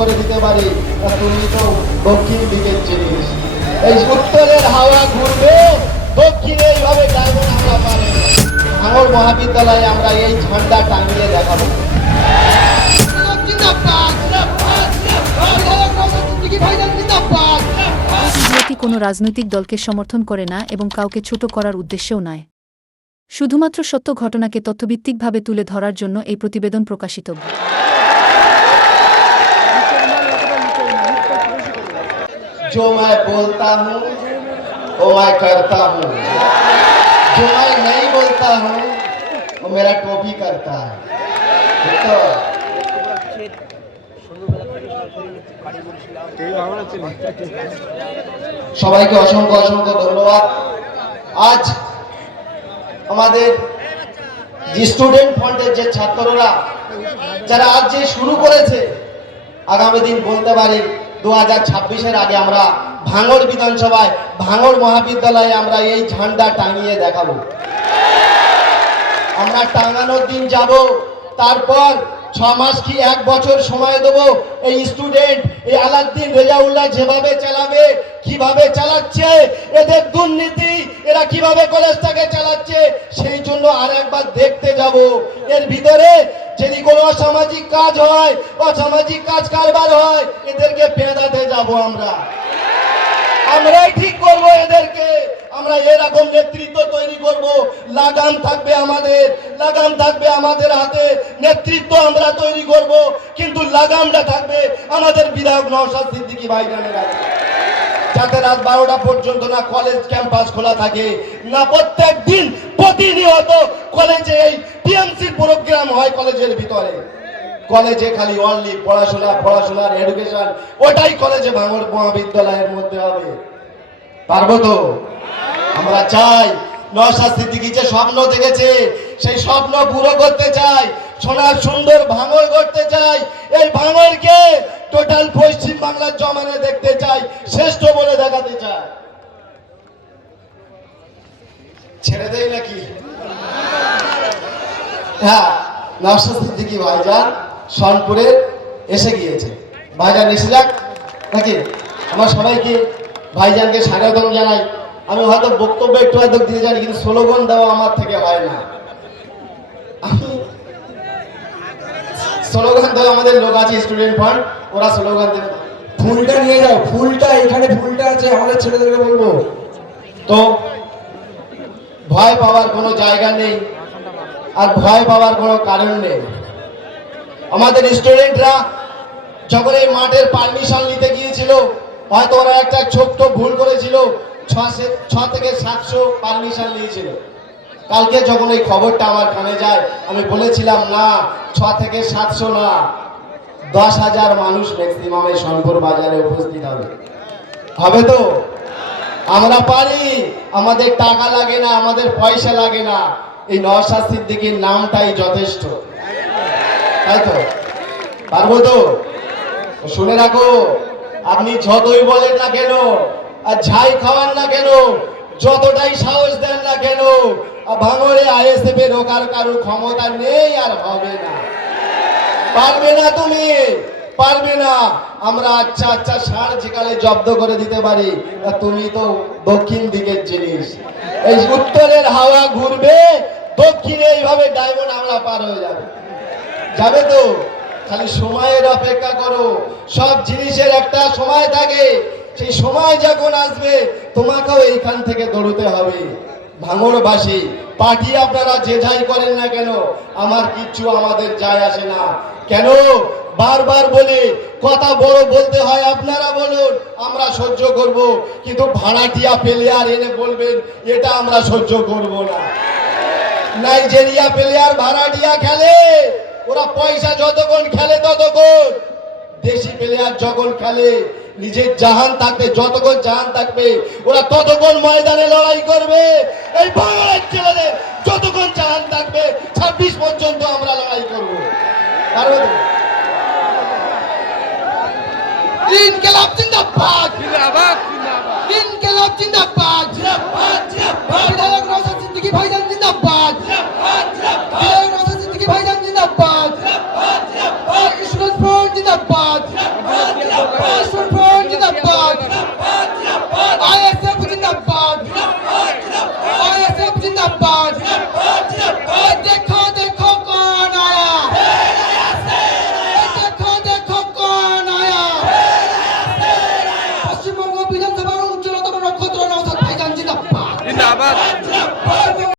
করে দিতে পারি, তুমি তো দক্ষিণ দিকের জিনিস। এই উত্তরের হাওয়া ঘুরবে, দক্ষিণে এইভাবে ডায়মন্ড আমরা পারে। ভাঙড় মহাবিদ্যালয়ে আমরা এই ঝান্ডা টাঙিয়ে দেখাবো। ভিডিওটি কোনো রাজনৈতিক দলকে সমর্থন করে না এবং কাউকে ছোট করার উদ্দেশ্যেও নয়। শুধুমাত্র সত্য ঘটনাকে তথ্যভিত্তিকভাবে তুলে ধরার জন্য এই প্রতিবেদন প্রকাশিত। जो मैं बोलता हूँ वो मैं करता हूँ, जो मैं नहीं बोलता हूँ वो मेरा टोपी करता है। तो সবাইকে অসংখ্য অসংখ্য ধন্যবাদ। আজ আমাদের যে স্টুডেন্ট ফ্রন্টের যে ছাত্ররা যারা আজ যে শুরু করেছে, আগামী দিন বলতে পারি 2026-এর আগে আমরা ভাঙড় বিধানসভায় ভাঙড় মহাবিদ্যালয়ে আমরা এই ঝান্ডা টাঙিয়ে দেখাবো। আমরা টাঙানোর দিন যাব, তারপর 6 মাস কি 1 বছর সময় দেবো এই স্টুডেন্ট, এই আলাউদ্দিন রেজাউল্লাহ যেভাবে চালাবে, কিভাবে চালাচ্ছে, এদের দুর্নীতি, এরা কিভাবে কলেজটাকে চালাচ্ছে, সেই জন্য আর একবার দেখতে যাব। এর ভিতরে যদি কোনো অসামাজিক কাজ হয়, অসামাজিক কাজ কারবার হয়, এদেরকে পেঁদাতে যাব। আমরাই ঠিক করবো এদেরকে। আমরা এরকম নেতৃত্ব তৈরি করব, লাগাম থাকবে আমাদের, লাগাম থাকবে আমাদের হাতে, নেতৃত্ব আমরা তৈরি করব, কিন্তু লাগামটা থাকবে আমাদের বিধায়ক নওশাদ সিদ্দিকী ভাইজানের হাতে। যাতে রাত 12টা পর্যন্ত না কলেজ ক্যাম্পাস খোলা থাকে, না প্রত্যেক দিন প্রতিনিয়ত কলেজে এই টিএমসির প্রোগ্রাম হয় কলেজের ভিতরে। কলেজে খালি অনলি পড়াশোনা, পড়াশোনার এডুকেশন, ওটাই কলেজে ভাঙড় মহাবিদ্যালয়ের মধ্যে হবে। পারবো তো? আমরা চাই নওশাদ সিদ্দিকী যে স্বপ্ন দেখেছে সেই স্বপ্ন পুরো করতে চাই, সোনার সুন্দর ভাঙড় করতে চাই। এই ভাঙড়কে টোটাল পশ্চিম বাংলার জমানে দেখতে চাই, শ্রেষ্ঠ বলে দেখাতে চাই। ছেড়ে দেই নাকি? হ্যাঁ, নওশাদ সিদ্দিকী ভাইজান সনপুরে এসে গিয়েছে। ভাইজান এসে যাক নাকি? আমার সবাইকে ভাইজানকে স্বাগতম জানাই। আমি হয়তো বক্তব্য একটু হয়তো দিতে জানি, কিন্তু স্লোগান দেওয়া আমার থেকে হয় না। আমি স্লোগান দেওয়া আমাদের লোক আছে স্টুডেন্ট ফান্ড, ওরা স্লোগান দেবে। ফুলটা নিয়ে যাও, ফুলটা এখানে ফুলটা আছে, আমাদের ছেলেদেরকে বলবো। তো ভয় পাওয়ার কোনো জায়গা নেই, আর ভয় পাওয়ার কোনো কারণ নেই। আমাদের স্টুডেন্টরা যখন এই মাঠের পারমিশন নিতে গিয়েছিল, হয়তো ওরা একটা ছোট্ট ভুল করেছিল, 6 থেকে 700 পারমিশন নিয়েছিল। কালকে যখন এই খবরটা আমার কানে যায়, আমি বলেছিলাম না 6 থেকে 700 না, 10,000 মানুষ ম্যাক্সিমাম এই সোনপুর বাজারে উপস্থিত হবে। হবে তো? আমরা পারি, আমাদের টাকা লাগে না, আমাদের পয়সা লাগে না, এই নওশাদ সিদ্দিকীর নামটাই যথেষ্ট। তাই তো? পারবো তো? শুনে রাখো, আপনি যতই বলেন না কেন, আর ঝাই খাওয়ান না কেন, যতটাই সাহস দেন না কেন, ভাঙড়ে আইএসএফ এর রোকার কারো ক্ষমতা নেই আর হবে না। পারবে না, তুমি পারবে না। আমরা আচ্ছা আচ্ছা ষাঁড় যেকালে জব্দ করে দিতে পারি, তুমি তো দক্ষিণ দিকের জিনিস। এই উত্তরের হাওয়া ঘুরবে, দক্ষিণে এইভাবে ডায়মন্ড আমরা পার হয়ে যাবে। যাবে তো? খালি সময়ের অপেক্ষা করো। সব জিনিসের একটা সময় থাকে, সেই সময় যখন আসবে তোমাকেও এইখান থেকে দৌড়তে হবে। ভাঙড়বাসী পার্টি আপনারা যে যাই করেন না কেন, আমার কিচ্ছু আমাদের যায় আসে না। কেন বারবার বলে কথা বড় বলতে হয়, আপনারা বলুন, আমরা সহ্য করব, কিন্তু ভাড়াটিয়া প্লেয়ার এনে বলবেন এটা আমরা সহ্য করব না। নাইজেরিয়া প্লেয়ার ভাড়াটিয়া খেলে, ওরা পয়সা যতক্ষণ খেলে ততক্ষণ। দেশি প্লেয়ার যখন খেলে, নিজের জাহান থাকবে, যতক্ষণ জাহান থাকবে ওরা ততক্ষণ ময়দানে লড়াই করবে। এই বাংলার ছেলেদের যতক্ষণ জাহান থাকবে 26 পর্যন্ত আমরা লড়াই করবো। ইনকিলাব জিন্দাবাদ, ইনকিলাব জিন্দাবাদ, বিধায়ক নওশাদ সিদ্দিকী ভাইজান জিন্দাবাদ, বিধায়ক নওশাদ সিদ্দিকী ভাইজান জিন্দাবাদ, স্টুডেন্ট ফ্রন্ট জিন্দাবাদ। পাস